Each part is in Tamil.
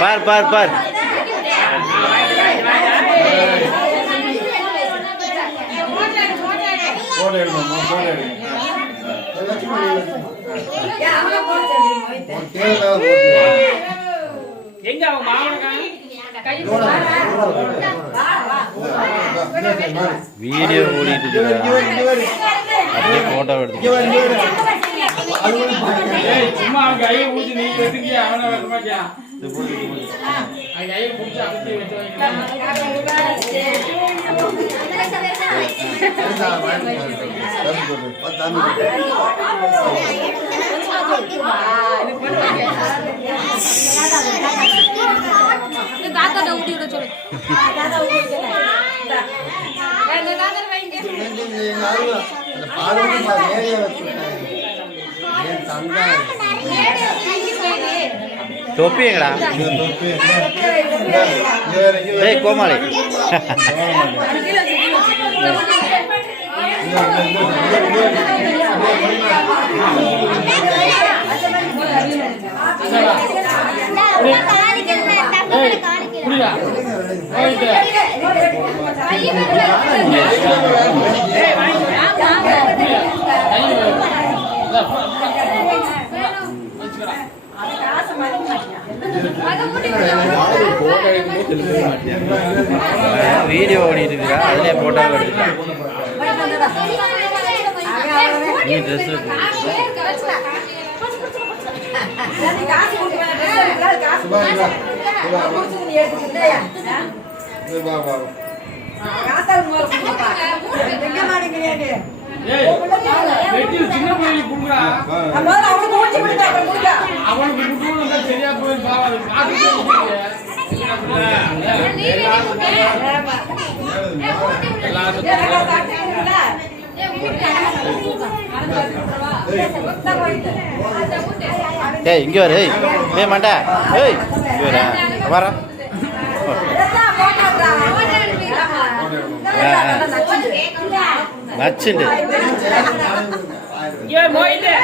पार पार पार வீடியோ ஓடிட்டு அப்படியே போட்டோ எடுத்து சும்மா கையை ஊத்தி நீ வெட்டுங்க அவன வரமாட்டியா கையை புடிச்சு அப்படியே வெட்டு தாத்தா ஊட்டி விட சொல்லு தாத்தா ஊட்டி விட टोपी है कोमाली வீடியோ ஓடிட்டு இருக்கா அதுலயே போட்டோ எடுத்துட்டான் நீ ட்ரெஸ் சின்ன பிள்ளைக்கு கொடுங்கடா அவனுக்கு குடும்பம் சரியா போய் பாவாது ஏய் இங்க வர ஏய் ஏய் மண்டா ஏய் இங்க வர நச்சுண்டு ஏ மோயிலே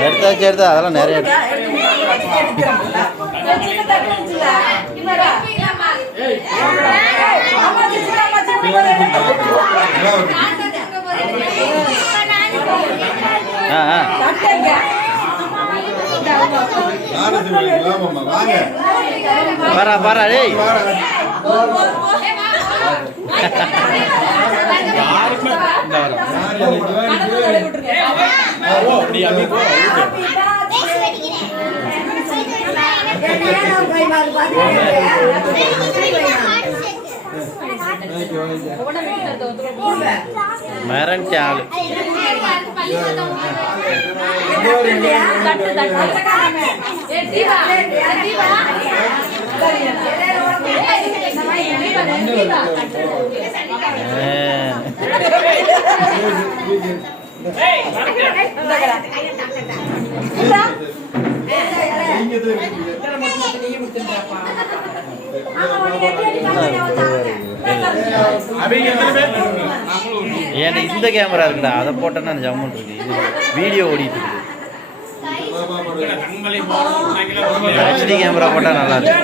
எடுத்தாச்சு எடுத்தா அதெல்லாம் நிறைய பாரா பாரா டேய் மரன் சாலு ஏன்னா இந்த கேமரா இருக்குடா அதை போட்டேன்னா ஜம்முன் இருக்கு வீடியோ ஓடிட்டு இருக்கு HD கேமரா போட்டா நல்லா இருக்கு